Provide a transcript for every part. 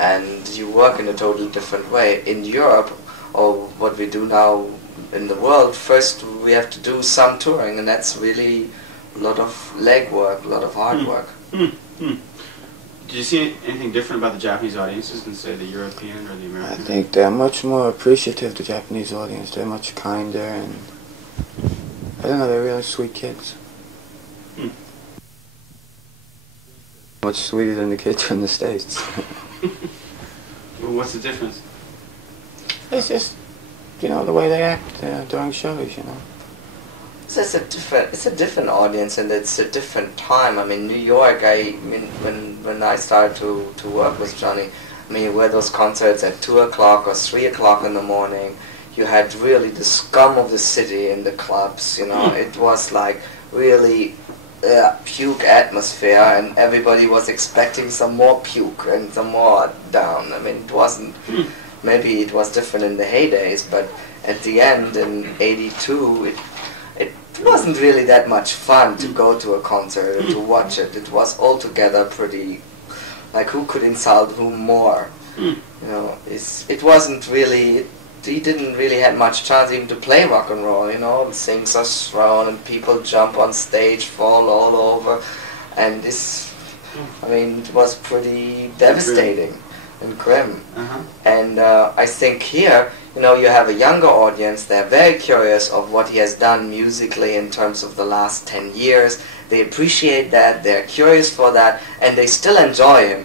and you work in a totally different way. In Europe, or what we do now in the world, first we have to do some touring, and that's really a lot of leg work, a lot of hard work. Did you see anything different about the Japanese audiences than, say, the European or the American? I think they're much more appreciative, the Japanese audience. They're much kinder, and I don't know, they're really sweet kids. Much sweeter than the kids from the States. Well, what's the difference? It's just, you know, the way they act during shows, you know. So it's a different audience, and it's a different time. I mean, New York, when I started to work with Johnny, I mean, where those concerts at 2 o'clock or 3 o'clock in the morning, you had really the scum of the city in the clubs, you know. It was like really puke atmosphere, and everybody was expecting some more puke and some more down. I mean, it wasn't, maybe it was different in the heydays, but at the end in '82, it wasn't really that much fun to go to a concert and to watch it. It was altogether pretty, like, who could insult whom more? You know, it wasn't really, he didn't really have much chance even to play rock and roll, you know. Things are thrown and people jump on stage, fall all over, and this, I mean, it was pretty devastating and grim. And I think here, you know, you have a younger audience. They're very curious of what he has done musically in terms of the last 10 years. They appreciate that, they're curious for that, and they still enjoy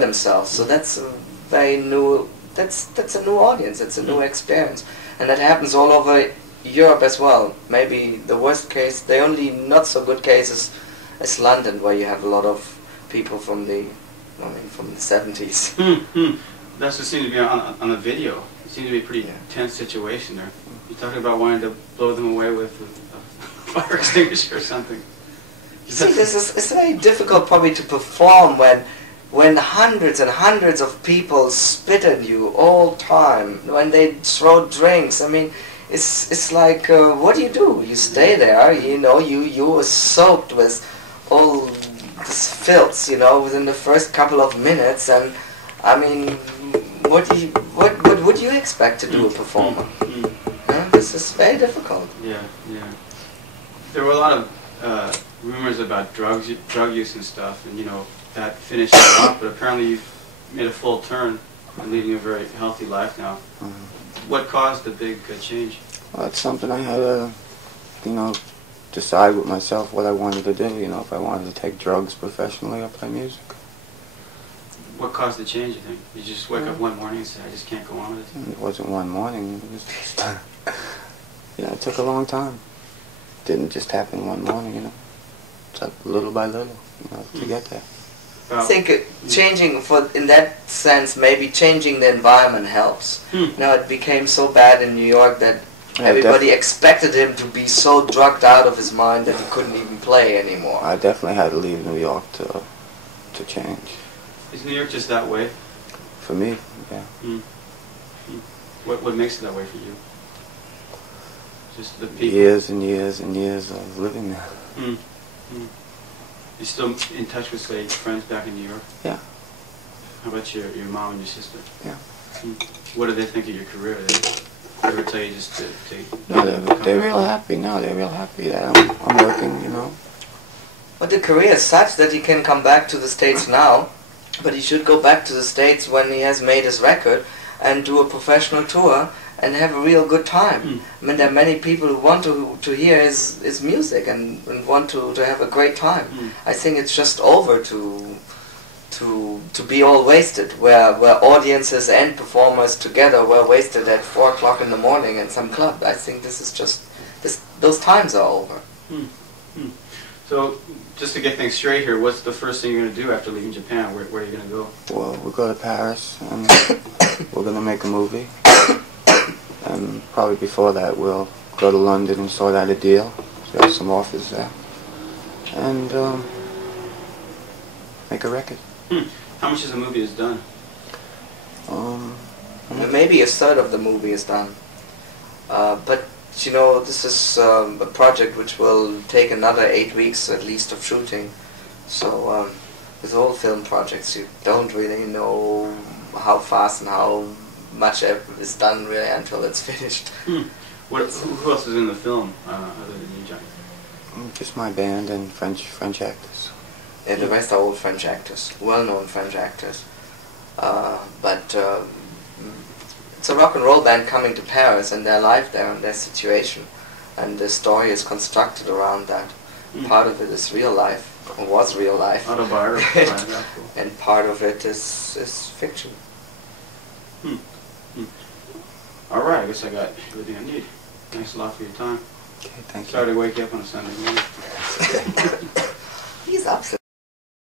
themselves. So that's a very new, that's a new audience, it's a new experience. And that happens all over Europe as well. Maybe the worst case, the only not so good case is London, where you have a lot of people from the, I mean, from the 70s. That's what seemed to be on the video. It seemed to be a pretty tense situation there. You're talking about wanting to blow them away with a fire extinguisher or something. See, it's very difficult probably to perform when hundreds and hundreds of people spit at you all time, when they throw drinks. I mean, it's like, what do? You stay there, you know, you are soaked with all this filth, you know, within the first couple of minutes, and I mean, what would you expect to do a performer? This is very difficult. Yeah. There were a lot of rumors about drug use and stuff, and you know, that finished it off, but apparently you've made a full turn and leading a very healthy life now. What caused the big change? Well, it's something I had to, you know, decide with myself what I wanted to do, you know, if I wanted to take drugs professionally or play music. What caused the change, you think? You just wake up one morning and say, I just can't go on with it? It wasn't one morning, it was just, you know, it took a long time. It didn't just happen one morning, you know. It took little by little, you know, to get there. I think changing, in that sense, maybe changing the environment helps. You know, it became so bad in New York that everybody expected him to be so drugged out of his mind that he couldn't even play anymore. I definitely had to leave New York to change. Is New York just that way? For me, yeah. What makes it that way for you? Just the people? Years and years and years of living there. You still in touch with, say, friends back in New York? Yeah. How about your mom and your sister? Yeah. What do they think of your career? They ever tell you just to No, they're real happy. No, they're real happy that I'm working, you know. But the career is such that he can come back to the States now, but he should go back to the States when he has made his record and do a professional tour and have a real good time. I mean, there are many people who want to hear his music and want to have a great time. I think it's just over to be all wasted, where audiences and performers together were wasted at 4 o'clock in the morning in some club. I think this is just, those times are over. So, just to get things straight here, what's the first thing you're going to do after leaving Japan? Where are you going to go? Well, we'll go to Paris, and we're going to make a movie. And probably before that, we'll go to London and sort out a deal. We have some offers there. And make a record. How much of the movie is done? Maybe a third of the movie is done. But, you know, this is a project which will take another 8 weeks at least of shooting. So with all film projects, you don't really know how fast and how much is done really until it's finished. Who else is in the film other than you, Johnny? Just my band and French actors. Yeah, the rest are all French actors, well-known French actors. But it's a rock and roll band coming to Paris, and their life there and their situation, and the story is constructed around that. Part of it is real life, or was real life, Autobiography. and part of it is fiction. All right, I guess I got everything I need. Thanks a lot for your time. Okay, thank you. Sorry to wake you up on a Sunday morning. He's upset.